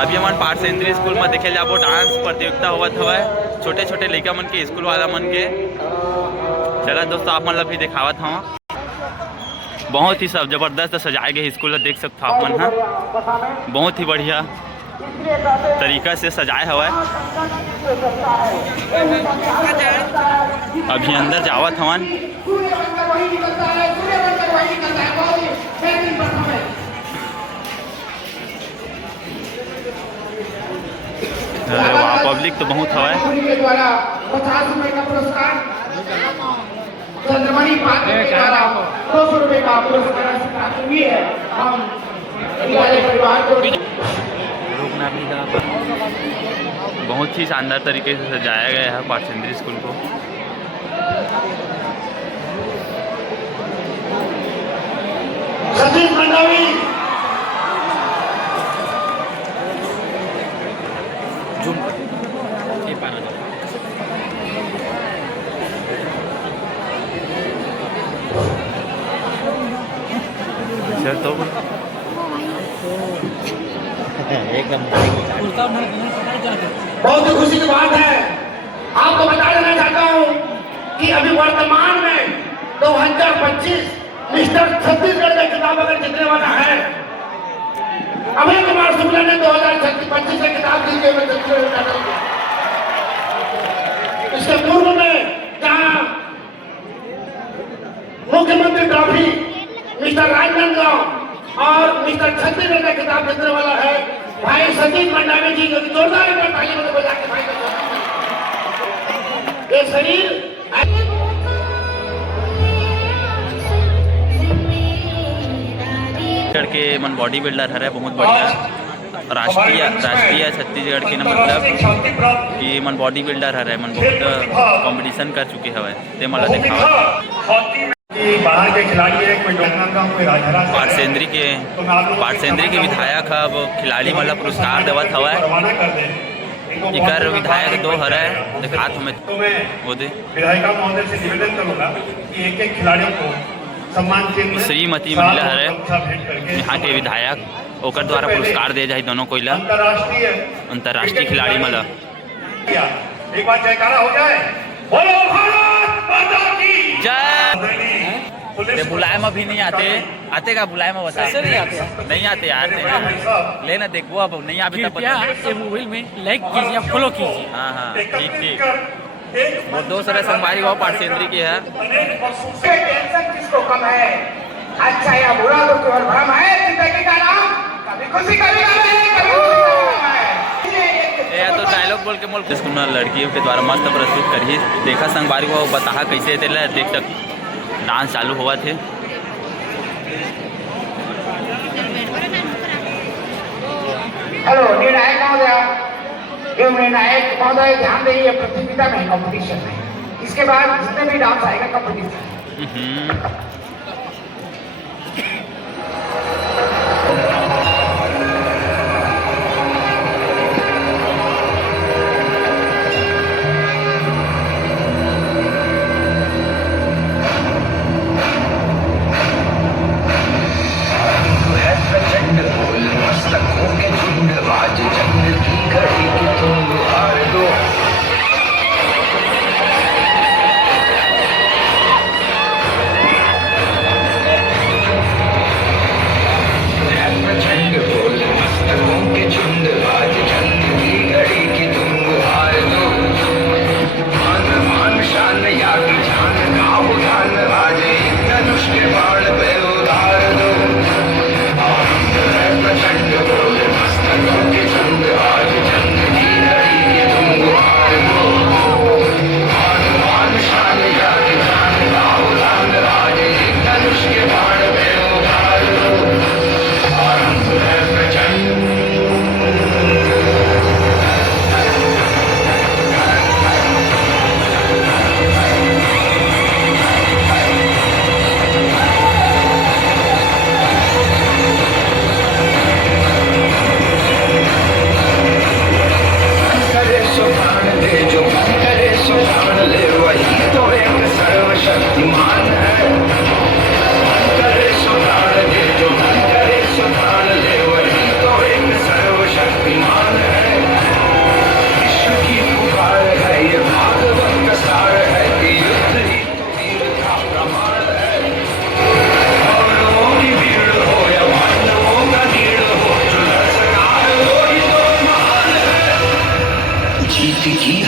अभी हमारे पार्सेंद्री स्कूल में देखे जाबो डांस प्रतियोगिता होवत हवे छोटे छोटे लड़का मन के स्कूल वाला मन के। चला दोस्तों आप मतलब भी दिखावत हूँ। बहुत ही सब जबरदस्त सजाए गए स्कूल देख सकते हो आप मन। बहुत ही बढ़िया तरीका से सजाए हवा। अभी अंदर जावत हवन। वाह पब्लिक तो बहुत हवा। चंद्रमणि पात्र के द्वारा 200 रुपए का पुरस्कार प्राप्त हुई है। हम परिवार को रुकना भी था। बहुत ही शानदार तरीके से सजाया गया है पार्सेंद्री स्कूल को। सतीश मंडावी तो एकदम बहुत ही खुशी की बात है। आपको बता देना चाहता हूँ कि अभी वर्तमान में 2025 मिस्टर छत्तीसगढ़ का खिताब अगर जीतने वाला है अभय कुमार शुक्ला ने 2025 का खिताब जीते हुए छत्तीसगढ़। इसके पूर्व में जहाँ मुख्यमंत्री ट्रॉफी मिस्टर राजनांदगांव और मिस्टर छत्तीसगढ़ का खिताब जीतने वाला है भाई सतीश मंडावी जी, जो जोरदार एक बार ताली में बजा के भाई ये शरीर के मन बॉडी बिल्डर है बहुत बढ़िया। राष्ट्रीय छत्तीसगढ़ के न मतलब कि मन बॉडी बिल्डर है मन बहुत कंपटीशन कर चुके हवे ते मला दिखावा। बाहर के खिलाड़ी पार्सेंद्री के विधायक अब खिलाड़ी मतलब पुरस्कार देवत हवा। इकर विधायक 2 हरे दिखात हमें वो दे विधायिका महोदय से निवेदन करूंगा कि एक खिलाड़ियों को सम्मान चिन्ह श्रीमती महिला हरे यहाँ के विधायक ओकर द्वारा पुरस्कार दे जाए दोनों कोइला अंतर्राष्ट्रीय खिलाड़ी मतलब। एक बार जयकारा हो जाए, बोलो भारत माता की जय। बुलाए में भी नहीं आते का बुलाए में बता नहीं आते यार लेना देखो अब नहीं आते तब मोबाइल में लाइक कीजिए फॉलो कीजिए। हाँ ठीक वो दोस्त रहे संगवारी वो पार्सेंद्री की है। टेंशन किसको कम है, अच्छा या बुरा तो केवल भ्रम है। जिंदगी का नाम कभी खुशी कभी गम है, कभी या तो डायलॉग बोल के मोल स्कूल लड़कियों के द्वारा मस्त प्रस्तुत करी देखा संगवारी को बता कैसे तेला देख तक डांस चालू हुआ थे। हेलो निर्णायक महोदय, निर्णायक महोदय ध्यान देंगे प्रतियोगिता में कंपटीशन में इसके बाद जितने भी डांस आएगा कंपटीशन।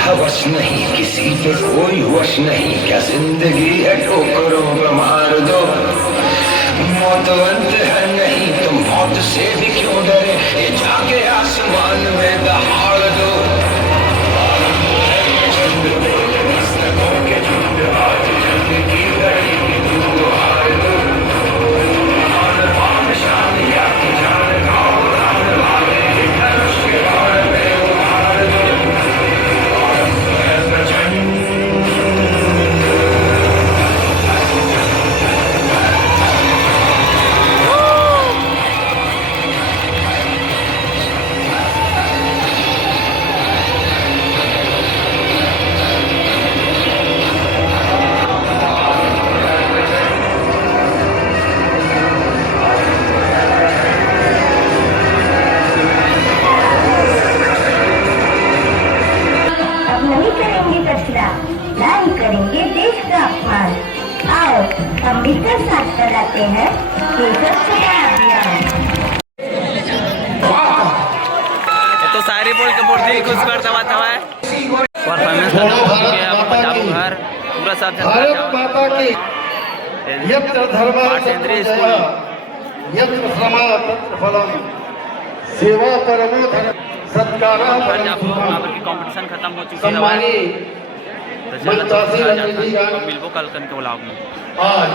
हवस नहीं, किसी पे कोई वश नहीं, क्या जिंदगी है ठोकरों पे मार दो, मौत अंत है नहीं तो मौत से भी क्यों डरे, ये जाके आसमान में दहाड़ दो। नहीं करेंगे देश का अपमान। आओ हम मिलकर साथ चलाते हैं ये स्वच्छता अभियान। ये तो सारी बोल के बोल दी कुछ कर दवा दवा है परफॉर्मेंस खत्म हो चुकी है। अब पंजाब घर पूरा साथ भारत माता की यत्र धर्मः पाठेंद्रीय स्कूल यत्र श्रमः तत्र फलम् सेवा परमो धर्मः सत्कारः पंजाब परमो वहाँ धर्मः। की कंपटीशन खत्म हो चुकी है। सम्मानी तो चलो मनतासी रंजन जी मिलबो कल कन के ब्लॉग में। आज